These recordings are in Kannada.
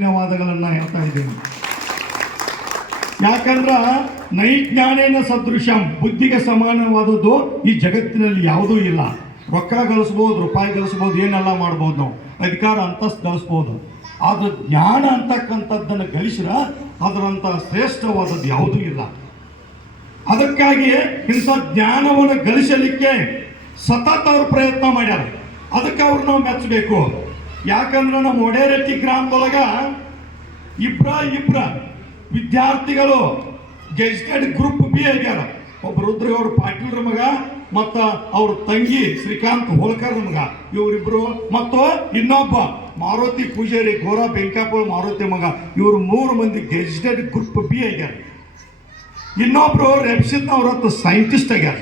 ಧನ್ಯವಾದಗಳನ್ನ ಹೇಳ್ತಾ ಇದ್ದೇನೆ. ಯಾಕಂದ್ರ ನೈಜ್ಞಾನೇನ ಸದೃಶಂ, ಬುದ್ಧಿಗೆ ಸಮಾನವಾದದ್ದು ಈ ಜಗತ್ತಿನಲ್ಲಿ ಯಾವುದೂ ಇಲ್ಲ. ರೊಕ್ಕ ಗಳಿಸ್ಬೋದು, ರೂಪಾಯಿ ಗಳಿಸ್ಬೋದು, ಏನೆಲ್ಲ ಮಾಡ್ಬೋದು, ನಾವು ಅಧಿಕಾರ ಅಂತಸ್ತು ಗಳಿಸ್ಬೋದು. ಆದ್ರೆ ಜ್ಞಾನ ಅಂತಕ್ಕಂಥದ್ದನ್ನು ಗಳಿಸಿರ ಅದರಂಥ ಶ್ರೇಷ್ಠವಾದದ್ದು ಯಾವುದೂ ಇಲ್ಲ. ಅದಕ್ಕಾಗಿ ಇಂಥ ಜ್ಞಾನವನ್ನು ಗಳಿಸಲಿಕ್ಕೆ ಸತತ ಅವ್ರು ಪ್ರಯತ್ನ ಮಾಡ್ಯಾರ. ಅದಕ್ಕೆ ಅವ್ರು ನಾವು ಮೆಚ್ಚಬೇಕು. ಯಾಕಂದ್ರೆ ನಮ್ಮ ಒಡೇರಟ್ಟಿ ಗ್ರಾಮದೊಳಗ ಇಬ್ರ ವಿದ್ಯಾರ್ಥಿಗಳು ಗೆಜೆಟೆಡ್ ಗ್ರೂಪ್ ಬಿ ಆಗ್ಯಾರ. ಒಬ್ಬ ರುದ್ರಗೌಡ ಪಾಟೀಲ್ರ ಮಗ ಮತ್ತು ಅವ್ರ ತಂಗಿ ಶ್ರೀಕಾಂತ್ ಹೋಳ್ಕರ್ ಮಗ, ಇವರಿಬ್ರು ಮತ್ತು ಇನ್ನೊಬ್ಬ ಮಾರುತಿ ಪೂಜಾರಿ ಗೋರಾ ಬೆಂಕಾಪುರ ಮಾರುತಿ ಮಗ, ಇವರು 3 ಮಂದಿ ಗೆಜೆಟೆಡ್ ಗ್ರೂಪ್ ಬಿ ಆಗ್ಯಾರ. ಇನ್ನೊಬ್ರು ರೆಪ್ಸಿತ್ ಅವ್ರ ಸೈಂಟಿಸ್ಟ್ ಆಗ್ಯಾರ.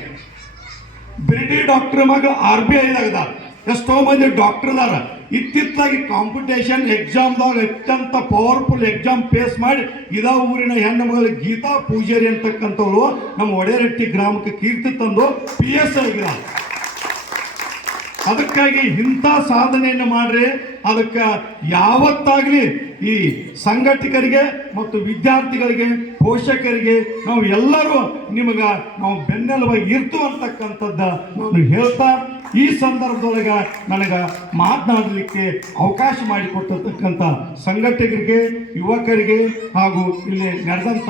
ಬಿರ್ಡಿ ಡಾಕ್ಟರ್ ಮಗ RBI ದಾಗದಾರ. ಎಷ್ಟೋ ಮಂದಿ ಡಾಕ್ಟರ್ ಅದಾರ. ಇತ್ತಿತ್ತಾಗಿ ಕಾಂಪಿಟೇಷನ್ ಎಕ್ಸಾಮ್ದಾಗ ಅತ್ಯಂತ ಪವರ್ಫುಲ್ ಎಕ್ಸಾಮ್ ಫೇಸ್ ಮಾಡಿ ಇದ ಊರಿನ ಹೆಣ್ಣು ಮಗಳು ಗೀತಾ ಪೂಜಾರಿ ಅಂತಕ್ಕಂಥವ್ರು ನಮ್ಮ ಒಡೇರಟ್ಟಿ ಗ್ರಾಮಕ್ಕೆ ಕೀರ್ತಿ ತಂದು PS ಆಗಿದ್ದಾರೆ. ಅದಕ್ಕಾಗಿ ಇಂಥ ಸಾಧನೆಯನ್ನು ಮಾಡ್ರಿ. ಅದಕ್ಕೆ ಯಾವತ್ತಾಗಲಿ ಈ ಸಂಘಟಕರಿಗೆ ಮತ್ತು ವಿದ್ಯಾರ್ಥಿಗಳಿಗೆ, ಪೋಷಕರಿಗೆ ನಾವು ಎಲ್ಲರೂ ನಾವು ಬೆನ್ನೆಲುಬಾಗಿ ಇರ್ತು ಅಂತಕ್ಕಂಥದ್ದ ನಾನು ಹೇಳ್ತಾ, ಈ ಸಂದರ್ಭದೊಳಗೆ ನನಗೆ ಮಾತನಾಡಲಿಕ್ಕೆ ಅವಕಾಶ ಮಾಡಿಕೊಟ್ಟಿರ್ತಕ್ಕಂಥ ಸಂಘಟಕರಿಗೆ, ಯುವಕರಿಗೆ ಹಾಗೂ ಇಲ್ಲಿ ನಡೆದಂಥ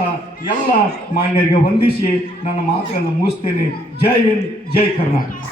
ಎಲ್ಲ ಮಾನ್ಯರಿಗೆ ವಂದಿಸಿ ನನ್ನ ಮಾತುಗಳನ್ನು ಮುಗಿಸ್ತೇನೆ. ಜೈ ಹಿಂದ್, ಜೈ ಕರ್ನಾಟಕ.